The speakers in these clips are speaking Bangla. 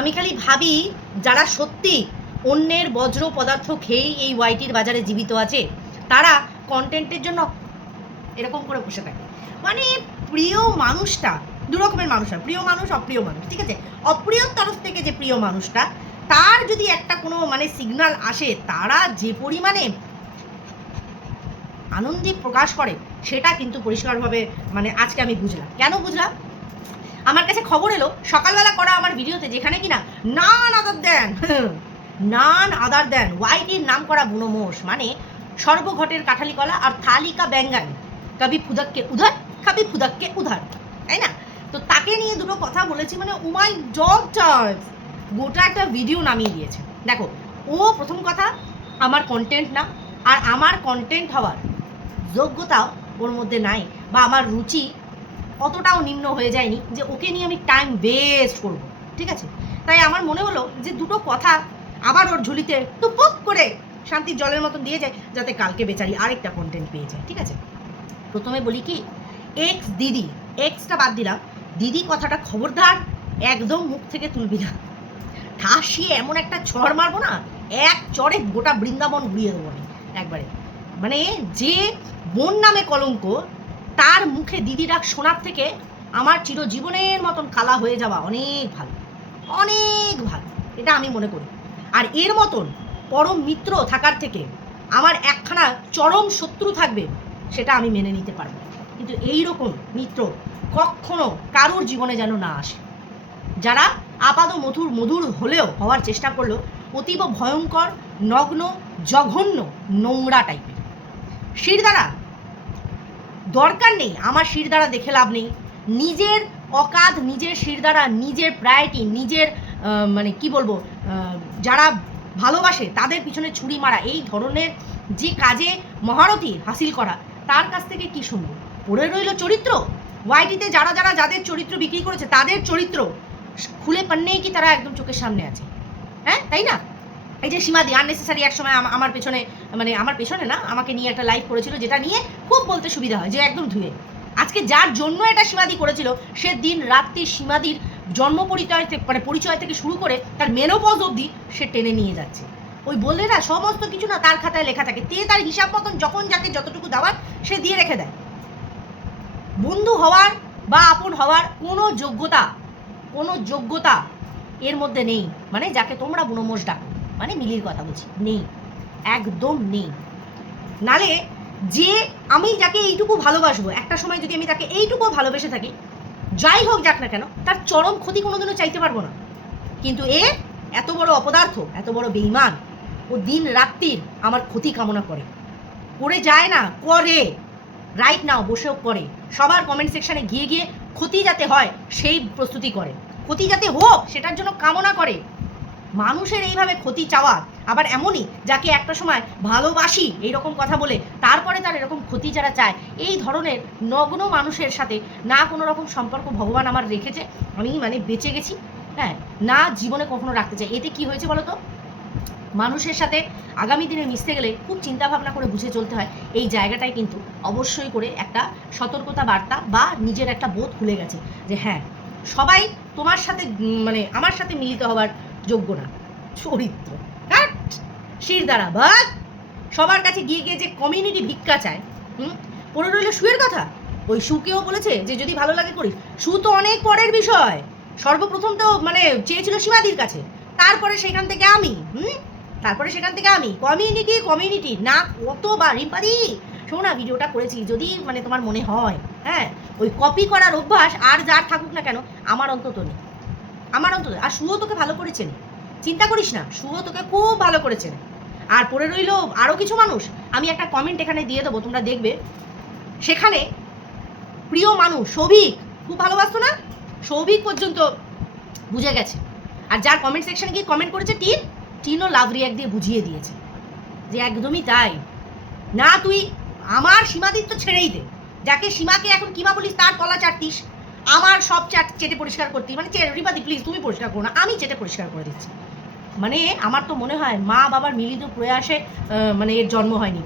আমি খালি ভাবি যারা সত্যি অন্যের বজ্র পদার্থ খেয়েই এই ওয়াইটির বাজারে জীবিত আছে, তারা কন্টেন্টের জন্য এরকম করে বসে থাকে। মানে প্রিয় মানুষটা, দু রকমের মানুষ হয়, প্রিয় মানুষ, অপ্রিয় মানুষ, ঠিক আছে? অপ্রিয়র তরফ থেকে যে প্রিয় মানুষটা, তার যদি একটা কোনো মানে সিগন্যাল আসে, তারা যে পরিমাণে আনন্দে প্রকাশ করে, সেটা কিন্তু পরিষ্কারভাবে মানে আজকে আমি বুঝলাম। কেন বুঝলাম? আমার কাছে খবর এলো, সকালবেলা করা আমার ভিডিওতে যেখানে কিনা নান আদার দেন, নান আদার দেন ওয়াইটির নাম করা বুনো মোষ মানে সর্বঘটের কাঠালি কলা আর থালিকা ব্যাঙ্গান কবি ফুদককে উধার, কবি ফুদককে উধার, তাই না? তো তাকে নিয়ে দুটো কথা বলেছি মানে উমাই জব চার্জ। গোটা একটা ভিডিও নামিয়ে দিয়েছে। দেখো, ও প্রথম কথা, আমার কন্টেন্ট না, আর আমার কন্টেন্ট হওয়ার যোগ্যতাও ওর মধ্যে নাই, বা আমার রুচি অতটাও নিম্ন হয়ে যায়নি যে ওকে নিয়ে আমি টাইম ওয়েস্ট করব, ঠিক আছে? তাই আমার মনে হলো যে দুটো কথা আবার ওর ঝুলিতে টুপুক করে শান্তির জলের মতন দিয়ে যায়, যাতে কালকে বেচারি আরেকটা কন্টেন্ট পেয়ে যায়, ঠিক আছে? প্রথমে বলি কি এক্স দিদি এক্সটা বাদ দিলাম, দিদি কথাটা খবরদার, একদম মুখ থেকে তুলবি না। ঠাসিয়ে এমন একটা ছড় মারবো না, এক চড়ে গোটা বৃন্দাবন ঘুরিয়ে দেবো একবারে। মানে যে বোন নামে কলঙ্ক তার মুখে দিদি ডাক শোনার থেকে আমার চিরজীবনের মতন কালা হয়ে যাওয়া অনেক ভালো অনেক ভালো, এটা আমি মনে করি। আর এর মতন পরম মিত্র থাকার থেকে আমার একখানা চরম শত্রু থাকবে, সেটা আমি মেনে নিতে পারব। কিন্তু এই রকম মিত্র কখনো কারোর জীবনে যেন না আসে। যারা আপাত মধুর মধুর হলেও হওয়ার চেষ্টা করল, অতীব ভয়ঙ্কর, নগ্ন, জঘন্য নোংরা টাইপের শিরদাঁড়া দরকার নেই, আমার শিরদাঁড়া দেখে লাভ নেই। নিজের অকাধ নিজের শিরদাঁড়া নিজের প্রায়োরিটি নিজের মানে কি বলব যারা ভালোবাসে, তাদের পিছনে ছুরি মারা, এই ধরনের যে কাজে মহারথী হাসিল করা, তার কাছ থেকে কি শুনব? পড়ে রইল চরিত্র? ওয়াইটিতে যারা যারা যাদের চরিত্র বিক্রি করেছে, তাদের চরিত্র খুলে পান্নেই কি তারা একদম চোখের সামনে আছে? হ্যাঁ তাই না? এই যে সীমা সীমাদি আননেসেসারি এক সময় আমার পেছনে মানে আমার পেছনে না আমাকে নিয়ে একটা লাইভ করেছিল যেটা নিয়ে খুব বলতে সুবিধা হয়, যে একদম ধুয়ে। আজকে যার জন্য এটা সীমাদি করেছিল, সে দিন রাত্রি সীমাদির জন্ম পরিচয় থেকে মানে পরিচয় থেকে শুরু করে তার মেনোপজ অবধি সে টেনে নিয়ে যাচ্ছে। ওই বললে না সমস্ত কিছু না তার খাতায় লেখা থাকে। তে তার হিসাব মতন যখন যাকে যতটুকু দেওয়ার, সে দিয়ে রেখে দেয়। বন্ধু হওয়ার বা আপন হওয়ার কোনো যোগ্যতা কোনো যোগ্যতা এর মধ্যে নেই। মানে যাকে তোমরা বুনোমোষ ডাকো। মানে মিলির কথা বলছি, নেই। একদম নেই। নালে যে আমি যাকে এইটুকু ভালোবাসবো, একটা সময় যদি আমি তাকে এইটুকু ভালোবেসে থাকি, যাই হোক যাক না কেন, তার চরম ক্ষতি কোনোদিনও চাইতে পারব না। কিন্তু এ এত বড় অপদার্থ, এত বড় বেইমান ও দিন রাত্রির আমার ক্ষতি কামনা করে। করে যায় না, করে। রাইট নাও বসেও করে সবার কমেন্ট সেকশনে গিয়ে গিয়ে ক্ষতি যাতে হয়, সেই প্রস্তুতি করে। ক্ষতি যাতে হোক, সেটার জন্য কামনা করে। মানুষের এইভাবে ক্ষতি চাওয়া আবার এমনই যাকে একটা সময় ভালোবাসি এই রকম কথা বলে তারপরে তার এরকম ক্ষতি যারা চায়, এই ধরনের নগ্ন মানুষের সাথে না কোনো রকম সম্পর্ক ভগবান আমার রেখেছে, আমি মানে বেঁচে গেছি হ্যাঁ না জীবনে কখনো রাখতে চাই। এতে কি হয়েছে বলো তো মানুষের সাথে আগামী দিনে মিশতে গেলে খুব চিন্তা ভাবনা করে বুঝে চলতে হয়। এই জায়গাটায় কিন্তু অবশ্যই করে একটা সতর্কতা বার্তা বা নিজের একটা বোধ খুলে গেছে যে হ্যাঁ সবাই তোমার সাথে মানে আমার সাথে মিলিত হওয়ার যোগ্য না, চরিত্র। শির দ্বারা। বাদ! সবার কাছে গিয়ে গিয়ে যে কমিউনিটি ভিক্ষা চায়, হুম? পড়ে রইল শুয়ের কথা? ওই সুকেও বলেছে যে, যদি ভালো লাগে করিস। সু তো অনেক পরের বিষয়। সর্বপ্রথম তো মানে চেয়েছিল সীমাদির কাছে। তারপরে সেখান থেকে আমি, হুম? তারপরে সেখান থেকে আমি। কমিউনিটি কমিউনিটি না কতবার রিম্পাদি শোনা ভিডিওটা করেছি। যদি মানে তোমার মনে হয় হ্যাঁ? ওই কপি করার অভ্যাস আর যার থাকুক না কেন, আমার অন্তত নেই। আমার অন্তত আর শুও তোকে ভালো করেছেন। চিন্তা করিস না শুও তোকে খুব ভালো করেছেন। আর পড়ে রইল আরও কিছু মানুষ, আমি একটা কমেন্ট এখানে দিয়ে দেবো, তোমরা দেখবে। সেখানে প্রিয় মানুষ, সৌভিক, খুব ভালোবাসতো না? সৌভিক পর্যন্ত বুঝে গেছে। আর যার কমেন্ট সেকশনে গিয়ে কমেন্ট করেছে, টিন, টিনও লাভ রিয়াক্ট দিয়ে বুঝিয়ে দিয়েছে। যে একদমই তাই। না, তুই আমার সীমাদিত্য ছেড়েই দে। যাকে সীমাকে এখন কিমা বলিস, তার কলা চাটতিস। আমার সব চাট চেটে পরিষ্কার করতি মানে রিপাদি প্লিজ তুমি পরিষ্কার করো না। আমি চেটে পরিষ্কার করে দিচ্ছি। মানে আমার তো মনে হয় মা বাবার মিলিত প্রয়াসে মানে এর জন্ম হয়নি।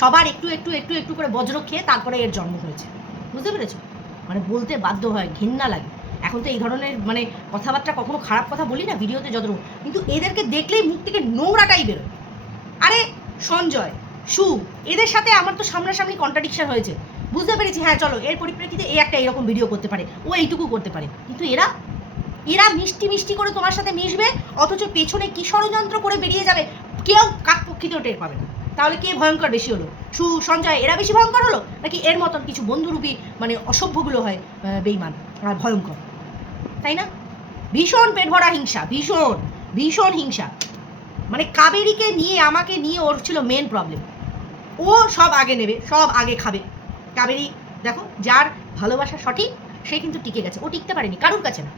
সবার একটু একটু একটু একটু করে বজ্র খেয়ে তারপরে এর জন্ম হয়েছে। বুঝতে পেরেছ? মানে বলতে বাধ্য হয় ঘেন্না লাগে। এখন তো এই ধরনের মানে কথাবার্তা কখনো খারাপ কথা বলি না ভিডিওতে যতটুকু, কিন্তু এদেরকে দেখলেই মুখ থেকে নোংরাটাই বেরোয়। আরে সঞ্জয়, সু, এদের সাথে আমার তো সামনাসামনি কন্ট্রাডিকশন হয়েছে। বুঝতে পেরেছি হ্যাঁ চলো, এর পরিপ্রেক্ষিতে এই একটা এরকম ভিডিও করতে পারে, ও এইটুকু করতে পারে। কিন্তু এরা এরা মিষ্টি মিষ্টি করে তোমার সাথে মিশবে, অথচ পেছনে কি ষড়যন্ত্র করে বেরিয়ে যাবে, কেউ কাকপক্ষিতেও টের পাবে না। তাহলে কে ভয়ঙ্কর বেশি হলো? সু, সঞ্জয়, এরা বেশি ভয়ঙ্কর হলো? নাকি এর মতন কিছু বন্ধুরূপী মানে অসভ্যগুলো হয় বেইমান, আর ভয়ঙ্কর? তাই না? ভীষণ পেট ভরা হিংসা, ভীষণ ভীষণ হিংসা। মানে কাবেরিকে নিয়ে, আমাকে নিয়ে ওর ছিল মেন প্রবলেম ও সব আগে নেবে, সব আগে খাবে। কাবেরী, দেখো, যার ভালোবাসা সঠিক, সে কিন্তু টিকে গেছে। ও টিকতে পারেনি, কারুর কাছে না,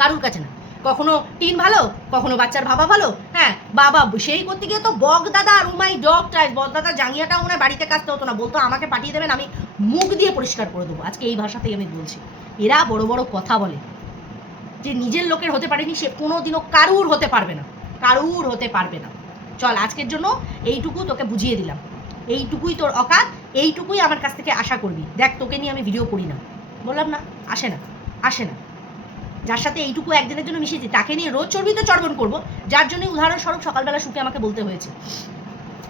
কারুর কাছে না। কখনো টিন ভালো, কখনো বাচ্চার বাবা ভালো হ্যাঁ বাবা সেই করতে গিয়ে তো বক দাদা আর উমাই ডগ টাইস বক দাদা জাঙ্গিয়াটা ওনার বাড়িতে কাজতে হতো না, বলতো আমাকে পাঠিয়ে দেবেন, আমি মুখ দিয়ে পরিষ্কার করে দেবো। আজকে এই ভাষাতেই আমি বলছি। এরা বড় বড় কথা বলে। যে নিজের লোকের হতে পারেনি, সে কোনোদিনও কারুর হতে পারবে না, কারুর হতে পারবে না। চল, আজকের জন্য এইটুকু তোকে বুঝিয়ে দিলাম। এইটুকুই তোর অকাত এইটুকুই আমার কাছ থেকে আশা করবি। দেখ, তোকে নিয়ে আমি ভিডিও করি না। বললাম, না, আসে না আসে না। যার সাথে এইটুকু একদিনের জন্য মিশেছি, তাকে নিয়ে রোজ চর্বি তো চর্বণ করব, যার জন্যই উদাহরণস্বরূপ সকালবেলা শুকে আমাকে বলতে হয়েছে।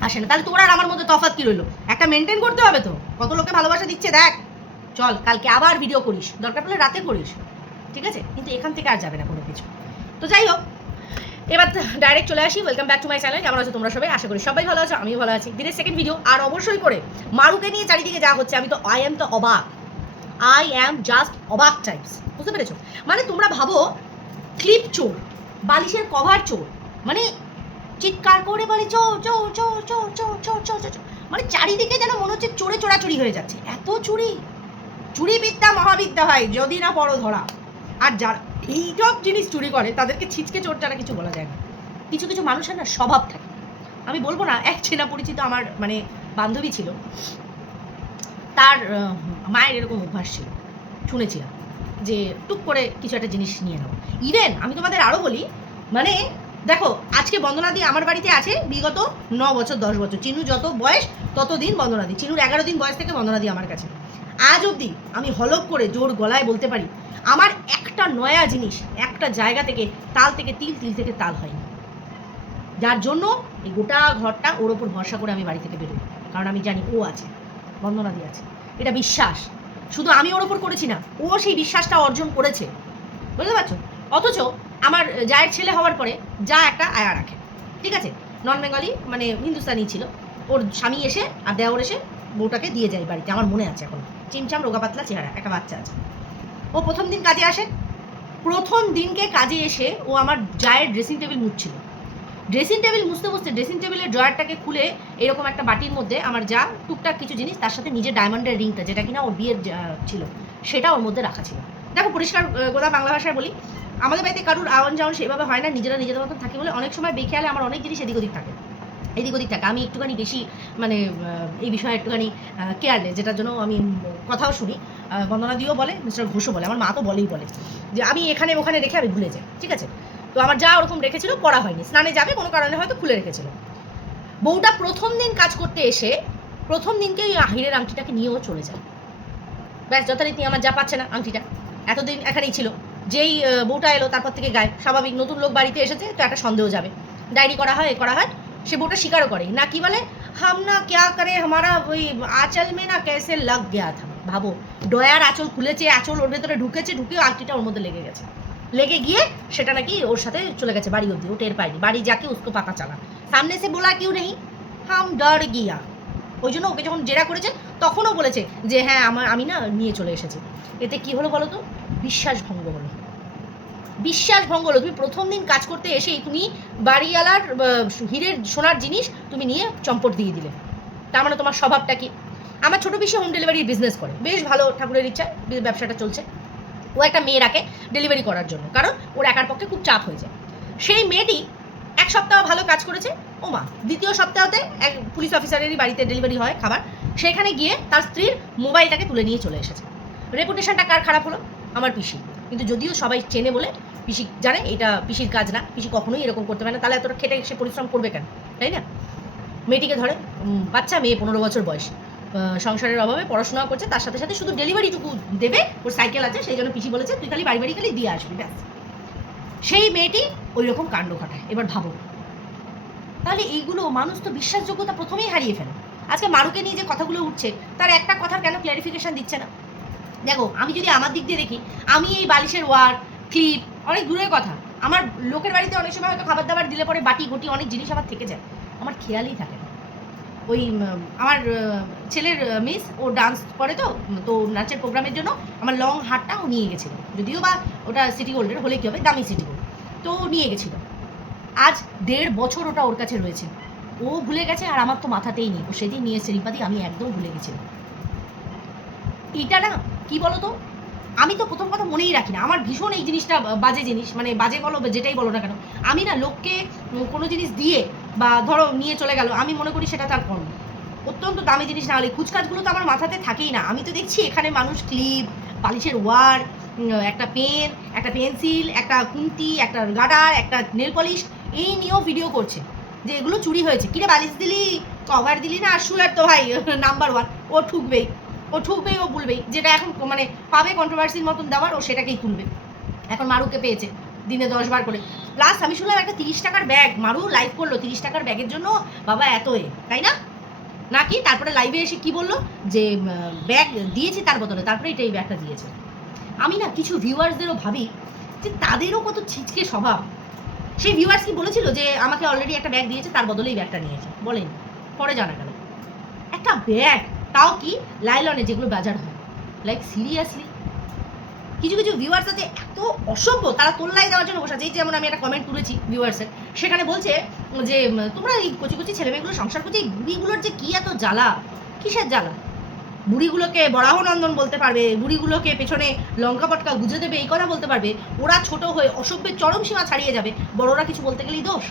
আসে না, তাহলে তোর আর আমার মধ্যে তফাৎ কি রইল? একটা মেনটেন করতে হবে তো। কত লোকে ভালোবাসা দিচ্ছে, দেখ। চল, কালকে আবার ভিডিও করিস, দরকার পড়লে রাতে করিস। ঠিক আছে? কিন্তু এখান থেকে আর যাবে না কোনো কিছু। তো যাই হোক এবার ডাইরেক্ট চলে আসি। Welcome back to my channel কেমন আছো তোমরা সবাই? আশা করি সবাই ভালো আছো, আমিও ভালো আছি। দিনের সেকেন্ড ভিডিও আর অবশ্যই করে মারুকে নিয়ে চারিদিকে যা হচ্ছে, আমি তো আই এম তো অবাক আই অ্যাম জাস্ট অবাক টাইপস বুঝতে পেরেছ? মানে তোমরা ভাবো ক্লিপ চোর, বালিশের কভার চোর মানে চিৎকার করে বলে চো চো চো চো চো চো চো চো। মানে চারিদিকে যেন মনে হচ্ছে চোরে চোরাচুরি হয়ে যাচ্ছে। এত চুরি। চুরি বিদ্যা মহাবিদ্যা ভাই, যদি না পড়ো ধরা। আর যারা এইসব জিনিস চুরি করে, তাদেরকে ছিচকে চোর ছাড়া কিছু বলা যায় না। কিছু কিছু মানুষের না স্বভাব থাকে। আমি বলব না, এক চেনা পরিচিত আমার মানে বান্ধবী ছিল, তার মায়ের এরকম অভ্যাস ছিল, শুনেছিলাম যে টুক করে কিছু একটা জিনিস নিয়ে নেওয়া ইভেন আমি তোমাদের আরও বলি মানে দেখো, আজকে বন্দনাদি আমার বাড়িতে আছে, বিগত ন বছর, দশ বছর। চিনু যত বয়স তত দিন বন্দনাদি। চিনুর এগারো দিন বয়স থেকে বন্দনাদি আমার কাছে। আজ অবধি আমি হলক করে জোর গলায় বলতে পারি, আমার একটা নয়া জিনিস একটা জায়গা থেকে তাল থেকে তিল তিল থেকে তাল হয়নি। যার জন্য এই গোটা ঘরটা ওর ওপর ভরসা করে আমি বাড়ি থেকে বেরোই, কারণ আমি জানি ও আছে, বন্দনাদি আছে। এটা বিশ্বাস। শুধু আমি ওর ওপর করেছি না, ও সেই বিশ্বাসটা অর্জন করেছে। বুঝতে পারছ? অথচ আমার জায়ের ছেলে হওয়ার পরে যা একটা আয়া রাখে। ঠিক আছে? নন বেঙ্গলি মানে হিন্দুস্তানি ছিল। ওর স্বামী এসে আর দেওর এসে বউটাকে দিয়ে যায় বাড়িতে, আমার মনে আছে এখন। চিমচাম, রোগা পাতলা চেহারা, একটা বাচ্চা আছে। ও প্রথম দিন কাজে আসে, প্রথম দিনকে কাজে এসে ও আমার জায়ের ড্রেসিং টেবিল মুছছিল। ড্রেসিং টেবিল মুছতে মুছতে ড্রেসিং টেবিলের ড্রয়ারটাকে খুলে এরকম একটা বাটির মধ্যে আমার যা টুকটাক কিছু জিনিস, তার সাথে নিজের ডায়মন্ডের রিংটা যেটা কিনা ওর বিয়ের ছিল, সেটা ওর মধ্যে রাখা ছিল। দেখো, পরিষ্কার গোদা বাংলা ভাষায় বলি, আমাদের বাড়িতে কারুর আওয়ান যাওয়ান সেভাবে হয় না, নিজেরা নিজেদের মতন থাকি বলে অনেক সময় বেখেয়ালে আমার অনেক জিনিস এদিক ওদিক থাকে। এদিক ওদিক থাকে। আমি একটুখানি বেশি মানে এই বিষয়ে একটুখানি কেয়ারলেস যেটার জন্য আমি কথাও শুনি। বন্দনা দিও বলে, মিস্টার ঘোষও বলে, আমার মা তো বলেই বলে যে আমি এখানে ওখানে রেখে আমি ভুলে যাই, ঠিক আছে? তো আমার যা ওরকম রেখেছিল পড়া হয়নি। স্নানে যাবে, কোনো কারণে হয়তো খুলে রেখেছিল। বউটা প্রথম দিন কাজ করতে এসে, প্রথম দিনকেই এই হিরের আংটিটাকে নিয়েও চলে যায়। ব্যাস, যথারীতি আমার যা পাচ্ছে না আংটিটা। এতদিন এখানেই ছিল। যেই বউটা এলো, তারপর থেকে গায়ে স্বাভাবিক, নতুন লোক বাড়িতে এসেছে, তো একটা সন্দেহ যাবে। ডায়েরি করা হয়, এ করা হয়। সে বউটা স্বীকারও করে না কি বলে হাম না ক্যা করে হামারা ওই আঁচল মে না কেসে লাগ গেয়া থা ভাবো ডয়ার আঁচল খুলেছে আঁচল ওর ভেতরে ঢুকেছে ঢুকে আংটিটা ওর মধ্যে লেগে গেছে লেগে গিয়ে সেটা নাকি ওর সাথে চলে গেছে বাড়ি অব্দি ও টের পায়নি বাড়ি যাকে উসকো পাতা চালা সামনে সে বলা কেউ নেই হাম ডর গিয়া ওই জন্য ওকে যখন জেরা করেছে তখনও বলেছে যে হ্যাঁ আমার আমি না নিয়ে চলে এসেছি এতে কি হলো বলো তো বিশ্বাস ভঙ্গ হলো বিশ্বাস ভঙ্গ হলো তুমি প্রথম দিন কাজ করতে এসেই তুমি বাড়িওয়ালার হীরের সোনার জিনিস তুমি নিয়ে চম্পট দিয়ে দিলে। তার মানে তোমার স্বভাবটা কি? আমার ছোটো পিসি হোম ডেলিভারির বিজনেস করে। বেশ ভালো ঠাকুরের ইচ্ছা ব্যবসাটা চলছে। ও একটা মেয়ে রাখে ডেলিভারি করার জন্য, কারণ ওর একার পক্ষে খুব চাপ হয়ে যায়। সেই মেয়েটি এক সপ্তাহ ভালো কাজ করেছে, ও মা। দ্বিতীয় সপ্তাহতে এক পুলিশ অফিসারেরই বাড়িতে ডেলিভারি হয় খাবার। সেখানে গিয়ে তার স্ত্রীর মোবাইলটাকে তুলে নিয়ে চলে এসেছে। রেপুটেশনটা কার খারাপ হলো? আমার পিসি। কিন্তু যদিও সবাই চেনে বলে পিসি জানে এটা পিসির কাজ না, পিসি কখনোই এরকম করতে পারে না। তাহলে এতটা খেটে সে পরিশ্রম করবে কেন? তাই না? মেয়েটিকে ধরে বাচ্চা, মেয়ে পনেরো বছর বয়স। সংসারের অভাবে পড়াশোনা করছে, তার সাথে সাথে শুধু ডেলিভারিটুকু দেবে, ওর সাইকেল আছে, সেই জন্য পিসি বলেছে, তুই খালি বাড়ি বাড়ি খালি দিয়ে আসবি, ব্যাস। সেই মেয়েটি ওই রকম কাণ্ড ঘটায়, এবার ভাবো। তাহলে এইগুলো মানুষ তো বিশ্বাসযোগ্যতা প্রথমেই হারিয়ে ফেলে। আজকে মারুকে নিয়ে যে কথাগুলো উঠছে, তার একটা কথার কেন ক্ল্যারিফিকেশন দিচ্ছে না? দেখো, আমি যদি আমার দিক দিয়ে দেখি, আমি এই বালিশের ওয়ার, ক্লিপ, অনেক দূরের কথা। আমার লোকের বাড়িতে অনেক সময় হয়তো খাবার দাবার দিলে পরে বাটি গুটি অনেক জিনিস আমার থেকে যায়। আমার খেয়ালই থাকে না। ওই আমার ছেলের মিস ও ডান্স করে তো তো নাচের প্রোগ্রামের জন্য আমার লং হারটা ও নিয়ে গেছিল। যদিও বা ওটা সিটি গোল্ডের হলে কী হবে? দামি সিটি গোল্ড তো ও নিয়ে গেছিল। আজ দেড় বছর ওটা ওর কাছে রয়েছে। ও ভুলে গেছে আর আমার তো মাথাতেই নেই। ও সেদিন নিয়ে রিপাদি আমি একদম ভুলে গেছিলাম। এটা না কি বলো তো আমি তো প্রথম কথা মনেই রাখি না। আমার ভীষণ এই জিনিসটা বাজে জিনিস মানে বাজে বলো যেটাই বলো না কেন, আমি না লোককে কোনো জিনিস দিয়ে বা ধরো নিয়ে চলে গেল, আমি মনে করি সেটা তার কর্ম। অত্যন্ত দামি জিনিস না হলে কুচকাচগুলো তো আমার মাথাতে থাকেই না। আমি তো দেখছি এখানে মানুষ ক্লিপ বালিশের ওয়ার একটা পেন, একটা পেন্সিল, একটা কুন্তি একটা গাডার, একটা নেল পলিশ, এই নিয়েও ভিডিও করছে যে এগুলো চুরি হয়েছে। কিরে বালিশ দিলি? কভার দিলি না? আর শুয়ার তো ভাই নাম্বার ওয়ান ও ঠুকবেই। ও ঠুকবেই ও বলবেই। যেটা এখন মানে পাবে কন্ট্রোভার্সির মতন দেওয়ার, ও সেটাকেই তুলবে। এখন মারুকে পেয়েছে, দিনে দশ বার করে। প্লাস আমি শুনলাম একটা তিরিশ টাকার ব্যাগ মারু লাইভ করল তিরিশ টাকার ব্যাগের জন্য। বাবা, এত এ, তাই না? নাকি? তারপরে লাইভে এসে কি বলল? যে ব্যাগ দিয়েছি তার বদলে, তারপরে এটা এই ব্যাগটা দিয়েছে। আমি না কিছু ভিউয়ার্সদেরও ভাবি যে, তাদেরও কত ছিচকে স্বভাব। সেই ভিউয়ার্স কি বলেছিল যে, আমাকে অলরেডি একটা ব্যাগ দিয়েছে, তার বদলেই ব্যাগটা নিয়েছে? বলেন। পরে জানা গেল। একটা ব্যাগ তাও কি লাইলনে যেগুলো বাজার হয় লাইক সিরিয়াসলি কিছু কিছু ভিউয়ার্স আছে, এত অসভ্য, তারা তোল্লাই দেওয়ার জন্য বসে আছে। এই যেমন আমি একটা কমেন্ট তুলেছি ভিউয়ার্সের সেখানে বলছে যে তোমরা এই কচি কচি ছেলেমেয়েগুলো সংসার করছে, এই বুড়িগুলোর যে কী এত জ্বালা? কিসের জ্বালা? বুড়িগুলোকে বরাহনন্দন বলতে পারবে, বুড়িগুলোকে পেছনে লঙ্কা পটকা গুজে দেবে, এই কথা বলতে পারবে। ওরা ছোট হয়ে অসভ্যের চরম সীমা ছাড়িয়ে যাবে। বড়রা কিছু বলতে গেলেই দোষ।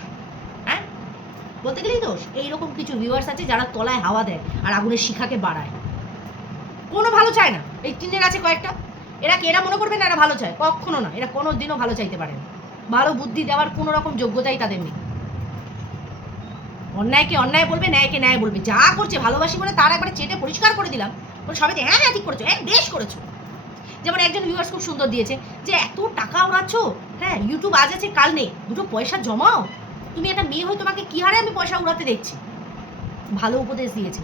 বলতে গেলেই দোষ এইরকম কিছু ভিউয়ার্স আছে যারা তলায় হাওয়া দেয় আর আগুনের শিখাকে বাড়ায়। কোনো ভালো চায় না। এই টিনের আছে কয়েকটা। এরা কি এরা মনে করবে না এরা ভালো চায়? কখনো না। এরা কোনো দিনও ভালো চাইতে পারে না। ভালো বুদ্ধি দেওয়ার কোনো রকম যোগ্যতাই তাদের নেই। অন্যায়কে অন্যায় বলবে, ন্যায়কে ন্যায় বলবে। যা করছে ভালোবাসি বলে তার একবারে চেটে পরিষ্কার করে দিলাম। বলে সবাই হ্যাঁ হ্যাঁ ঠিক করেছ। হ্যাঁ বেশ করেছ। যেমন একজন ভিউয়ার্স খুব সুন্দর দিয়েছে যে, এত টাকা ওড়াচ্ছ? হ্যাঁ ইউটিউব আজ আছে, কাল নেই। দুটো পয়সা জমাও। তুমি একটা মেয়ে হয়ে তোমাকে কি হারে আমি পয়সা উড়াতে দেখছি? ভালো উপদেশ দিয়েছে।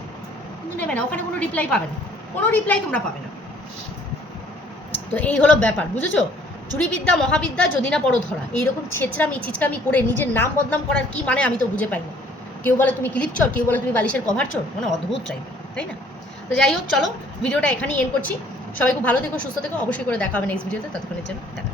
কিন্তু নেবে না, ওখানে কোনো রিপ্লাই পাবে না। কোনো রিপ্লাই তোমরা পাবে না। তো এই হলো ব্যাপার, বুঝেছ? চুরিবিদ্যা, মহাবিদ্যা, যদি না বড় ধরা। এইরকম ছেচড়ামি চিচকামি করে নিজের নাম বদনাম করার কি মানে আমি তো বুঝে পাই না। কেউ বলে তুমি ক্লিপ চোর, কেউ বলে তুমি বালিশের কভার চোর মানে অদ্ভুত টাইপের তাই না? তো যাই হোক, চলো ভিডিওটা এখানেই এন্ড করছি। সবাই খুব ভালো থেকো, সুস্থ থেকো, অবশ্যই করে দেখা হবে নেক্সট ভিডিওতে ততক্ষণের জন্য দেখা